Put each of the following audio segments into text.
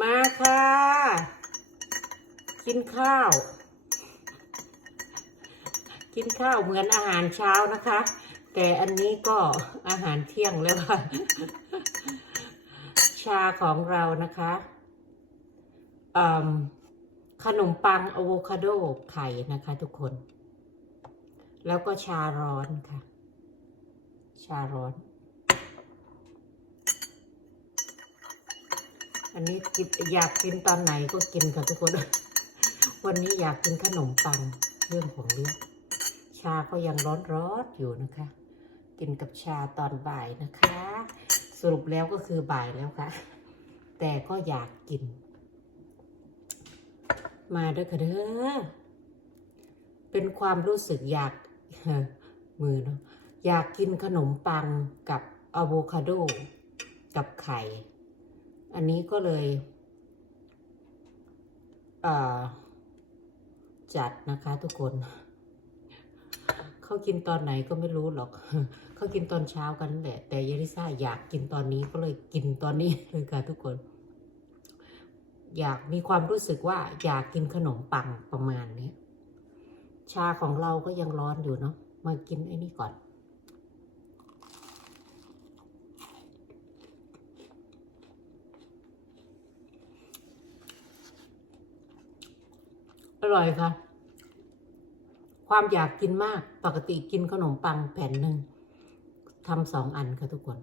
มาค่ะ กินข้าว กินข้าวเหมือนอาหารเช้านะคะ แต่อันนี้ก็อาหารเที่ยงแล้วค่ะ ชาของเรานะคะขนมปังอะโวคาโดไข่นะคะทุกคน แล้วก็ชาร้อนค่ะ ชาร้อน อันนี้กินอยากกินตอนไหนก็กินค่ะทุกคน วันนี้อยากกินขนมปังเรื่องของเรื่องชาก็ยังร้อนๆออยู่นะคะ กินกับชาตอนบ่ายนะคะ สรุปแล้วก็คือบ่ายแล้วค่ะ แต่ก็อยากกิน มาด้อค่ะเด้อเป็นความรู้สึกอยากมือเนาะอยากกินขนมปังกับอะโวคาโด กับไข่ อันนี้ก็เลยเจัดนะคะทุกคน เขากินตอนไหนก็ไม่รู้หรอก เขากินตอนเช้ากันนั่นแหละ แต่ยาริซ่าอยากกินตอนนี้ก็เลยกินตอนนี้เลยค่ะทุกคน อยากมีความรู้สึกว่าอยากกินขนมปังประมาณนี้ ชาของเราก็ยังร้อนอยู่เนาะ มากินไอ้นี่ก่อน อ ร่อยค่ะ ความอยากกินมาก ปกติกินขนมปังแผ่นหนึ่งทำสองอันค่ะทุกคน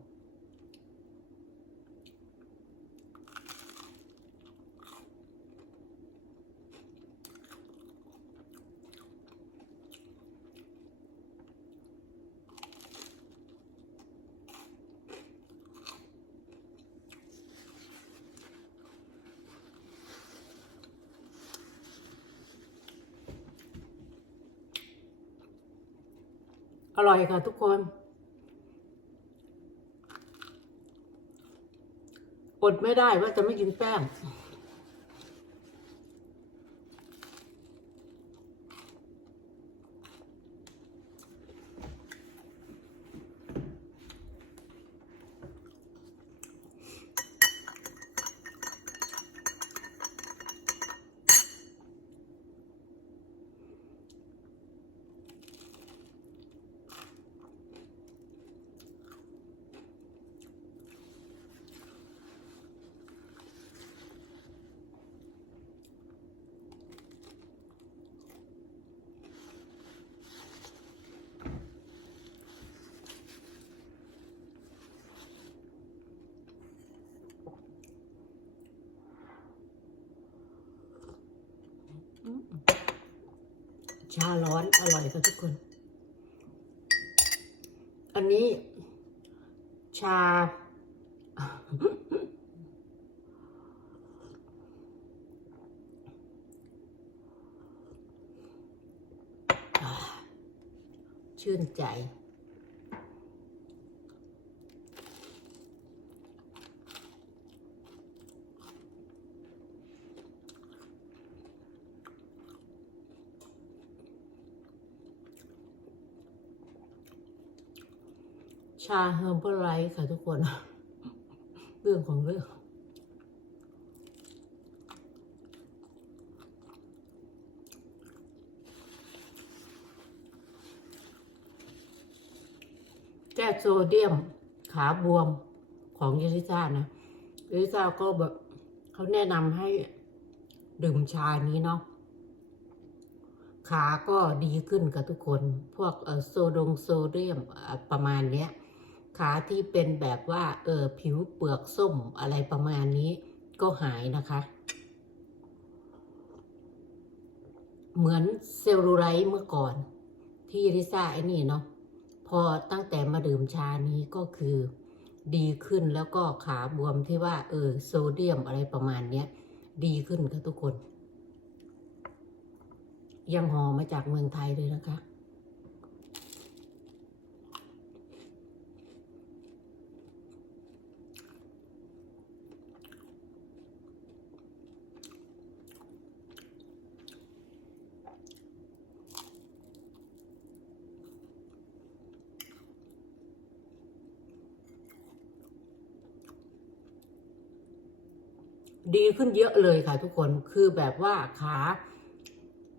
อร่อยค่ะทุกคน อดไม่ได้ว่าจะไม่กินแป้ง ชาร้อนอร่อยค่ะทุกคน อันนี้ ชา ชื่นใจ ชาเฮอร์เบอร์ไลท์ค่ะทุกคน เรื่องของเรื่อง แก้โซเดียมขาบวมของยาลิซ่านะยาลิซ่าก็แบบเขาแนะนำให้ดื่มชานี้เนาะขาก็ดีขึ้นกับทุกคน พวกโซดงโซเดียมประมาณเนี้ย ขาที่เป็นแบบว่าเออผิวเปลือกส้มอะไรประมาณนี้ก็หายนะคะ เหมือนเซลลูไลท์เมื่อก่อน ที่ริซ่าไอ้นี่เนาะพอตั้งแต่มาดื่มชานี้ก็คือดีขึ้นแล้วก็ขาบวมที่ว่า เออโซเดียมอะไรประมาณเนี้ย ดีขึ้นค่ะทุกคน ยังหอมาจากเมืองไทยเลยนะคะ ดีขึ้นเยอะเลยค่ะทุกคนคือแบบว่าขา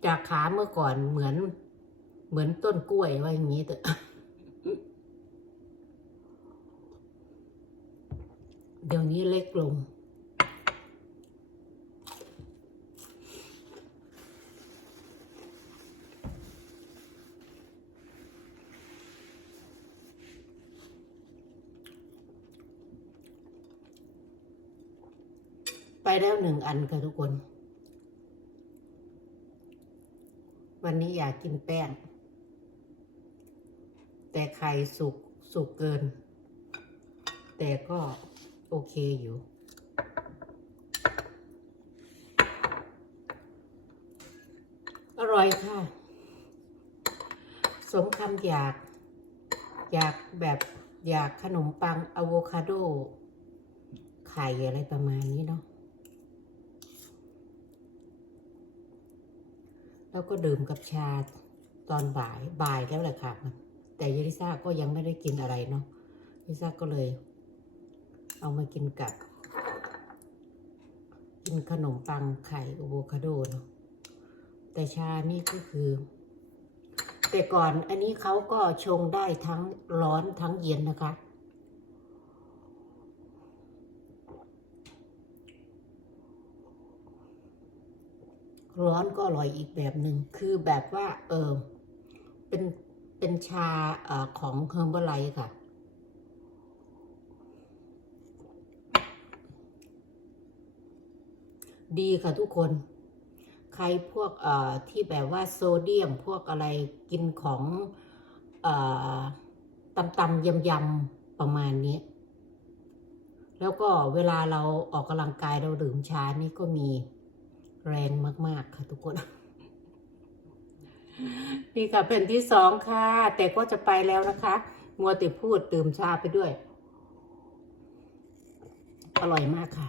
จากขาเมื่อก่อนเหมือน เหมือนต้นกล้วยว่าอย่างนี้แต่เดี๋ยวนี้เล็กลง แล้วหนึ่งอันค่ะทุกคน วันนี้อยากกินแป้ง แต่ไข่สุกสุกเกิน แต่ก็โอเคอยู่อร่อยค่ะ สมคำอยาก อยากแบบอยากขนมปังอะโวคาโด ไข่อะไรประมาณนี้เนาะ แล้วก็ดื่มกับชาตอนบ่ายบ่ายแล้วแหละค่ะ แต่ยาริซ่าก็ยังไม่ได้กินอะไรเนาะยาริซ่าก็เลย เอามากินกับ กินขนมปังไข่อะโวคาโดเนาะแต่ชานี่ก็คือ แต่ก่อนอันนี้เขาก็ชงได้ทั้งร้อนทั้งเย็นนะคะ ร้อนก็อร่อยอีกแบบหนึ่งคือแบบว่า เออเป็นเป็นชาอของเฮอร์บไลค่ะ ดีค่ะทุกคน ใครพวกเอ่อที่แบบว่าโซเดียมพวกอะไรกินของเอ่อตำตำยำยำๆประมาณนี้ แล้วก็เวลาเราออกกำลังกายเราดื่มชานี่ก็มี แรงมาก ๆ ค่ะทุกคนนี่ค่ะแผ่นที่สองค่ะ แต่ก็จะไปแล้วนะคะ มัวแต่พูดตื่มชาไปด้วย อร่อยมากค่ะ